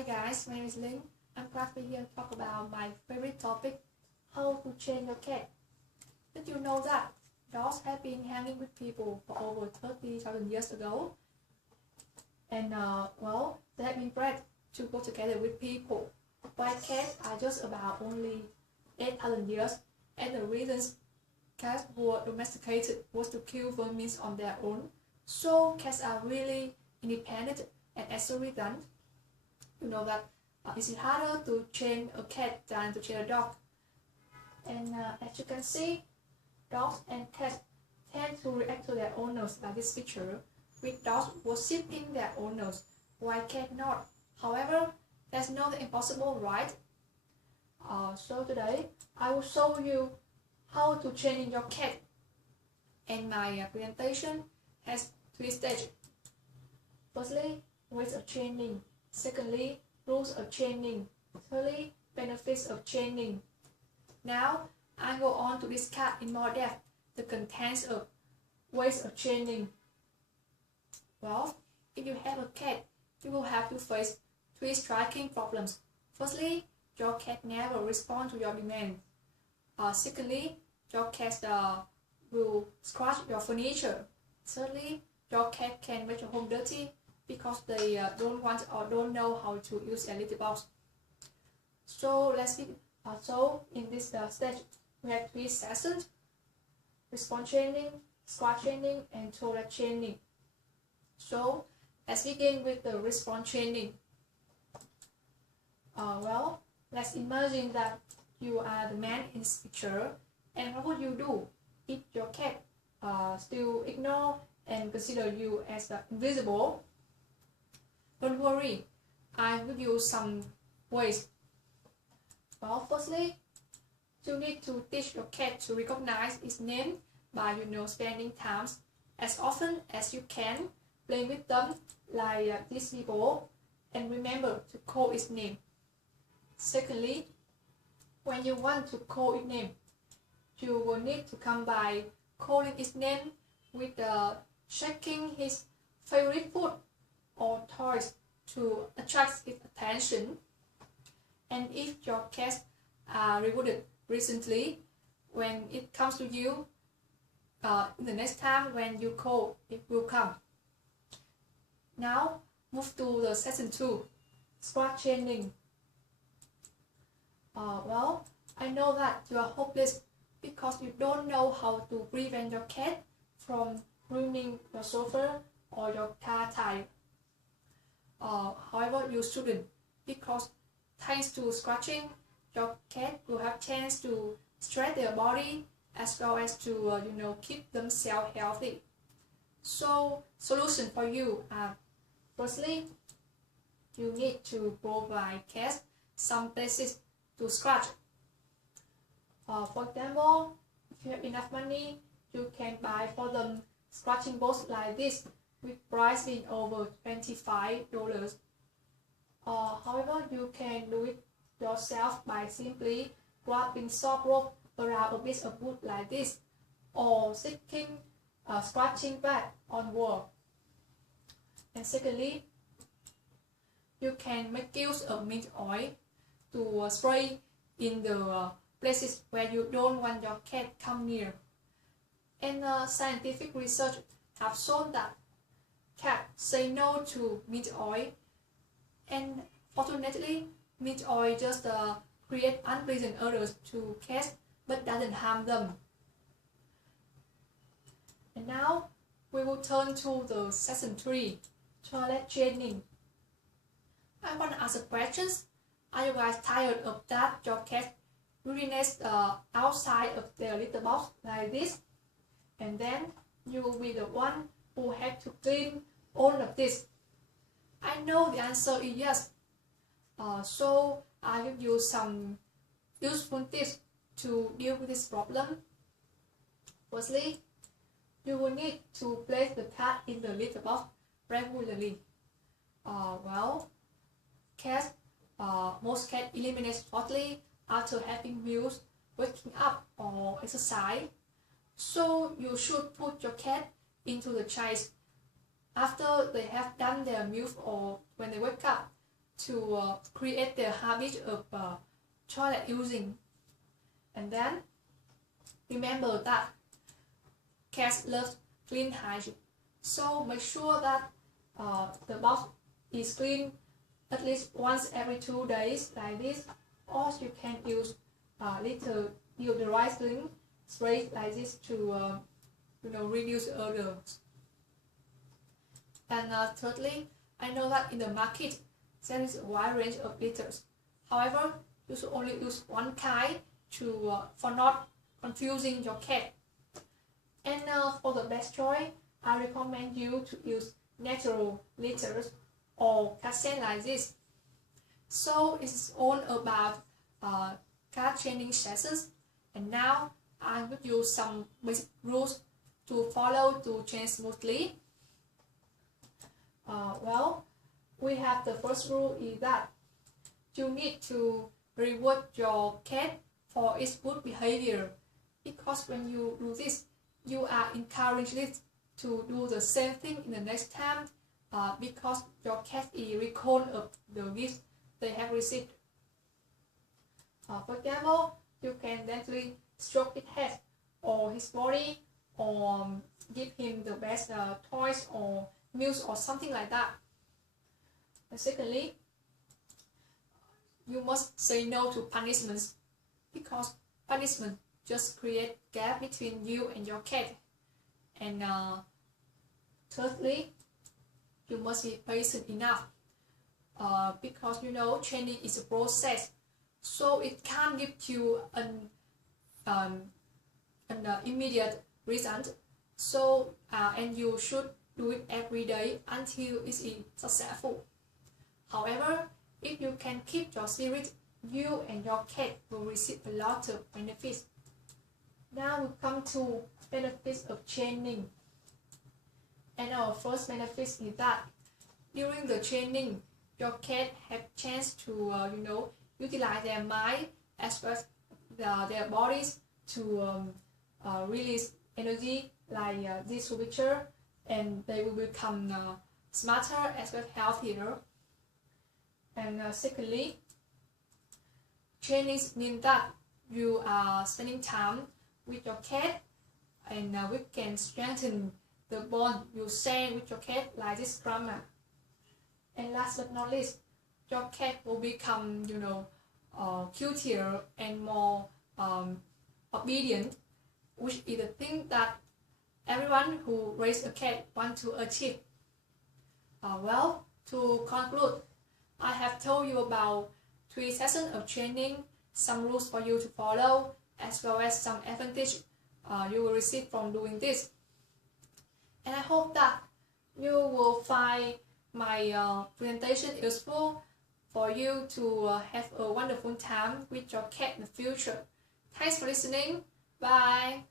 Hi guys, my name is Linh. I'm glad to be here to talk about my favorite topic, how to train your cat. Did you know that dogs have been hanging with people for over 30,000 years ago? And they have been bred to go together with people. While cats are just about only 8,000 years, and the reasons cats were domesticated was to kill vermin on their own. So cats are really independent, and as a result, you know that it's harder to train a cat than to train a dog. And as you can see, dogs and cats tend to react to their owners like this picture, with dogs worshipping their owners, while cats not. However, there's nothing impossible, right? So today, I will show you how to train your cat. And my presentation has 3 stages. Firstly, ways of training. Secondly, rules of training. Thirdly, benefits of training. Now, I go on to discuss in more depth the contents of ways of training. Well, if you have a cat, you will have to face 3 striking problems. Firstly, your cat never responds to your demands. Secondly, your cat will scratch your furniture. Thirdly, your cat can make your home dirty because they don't want or don't know how to use a litter box. So let's begin. So in this stage, we have 3 sessions: response training, scratch training, and toilet training. So let's begin with the response training. Let's imagine that you are the man in this picture, and what would you do if your cat still ignore and consider you as invisible? Don't worry, I will use some ways. Well, firstly, you need to teach your cat to recognize its name by spending time as often as you can playing with them like these people, and remember to call its name. Secondly, when you want to call its name, you will need to come by calling its name with shaking his favorite food or toys to attract its attention. And if your cat are rewarded recently, when it comes to you, the next time when you call, it will come. Now, move to the session 2, scratch training. I know that you are hopeless because you don't know how to prevent your cat from ruining your sofa or your car tire. However, you shouldn't, because thanks to scratching, your cat will have chance to stretch their body as well as to keep themselves healthy. So solution for you are: firstly, you need to provide cats some places to scratch. For example, if you have enough money, you can buy for them scratching boards like this, with price being over $25. However, you can do it yourself by simply wrapping soft rope around a piece of wood like this, or sticking a scratching pad on wall. And secondly, you can make use of mint oil to spray in the places where you don't want your cat come near. And scientific research have shown that cats say no to mint oil, and fortunately, mint oil just create unpleasant odors to cats but doesn't harm them. And now we will turn to the session 3, toilet training. I want to ask a question. Are you guys tired of that your cat urinates outside of their litter box like this? And then you will be the one who have to clean all of this. I know the answer is yes. So I will use some useful tips to deal with this problem. Firstly, you will need to place the cat in the litter box regularly. Most cats eliminate shortly after having meals, waking up, or exercise. So you should put your cat into the chaise after they have done their meals or when they wake up, to create their habit of toilet using. And then remember that cats love clean hygiene, so make sure that the box is clean at least once every 2 days like this, or you can use little deodorizing spray like this to reduce odors. And thirdly, I know that in the market there is a wide range of litters. However, you should only use one kind for not confusing your cat. And for the best choice, I recommend you to use natural litters or cassette like this. So it's all about cat training sessions. And now I will use some basic rules to follow to train smoothly. Well, we have the first rule is that you need to reward your cat for its good behavior, because when you do this, you are encouraging it to do the same thing in the next time, because your cat is recall of the gifts they have received. For example, you can gently stroke its head or his body, or give him the best toys or meals or something like that. And secondly, you must say no to punishments, because punishment just create gap between you and your cat. And thirdly, you must be patient enough, because training is a process, so it can't give you an immediate result. So and you should do it every day until it is successful. However, if you can keep your spirit, you and your cat will receive a lot of benefits. Now we come to benefits of training. And our first benefit is that during the training, your cat have chance to utilize their mind as well as their bodies to release energy like this picture, and they will become smarter as well as healthier. And secondly, training means that you are spending time with your cat, and we can strengthen the bond you share with your cat like this grammar. And last but not least, your cat will become cutier and more obedient, which is the thing that everyone who raises a cat wants to achieve. Well, to conclude, I have told you about 3 sessions of training, some rules for you to follow, as well as some advantage you will receive from doing this. And I hope that you will find my presentation useful for you to have a wonderful time with your cat in the future. Thanks for listening. Bye.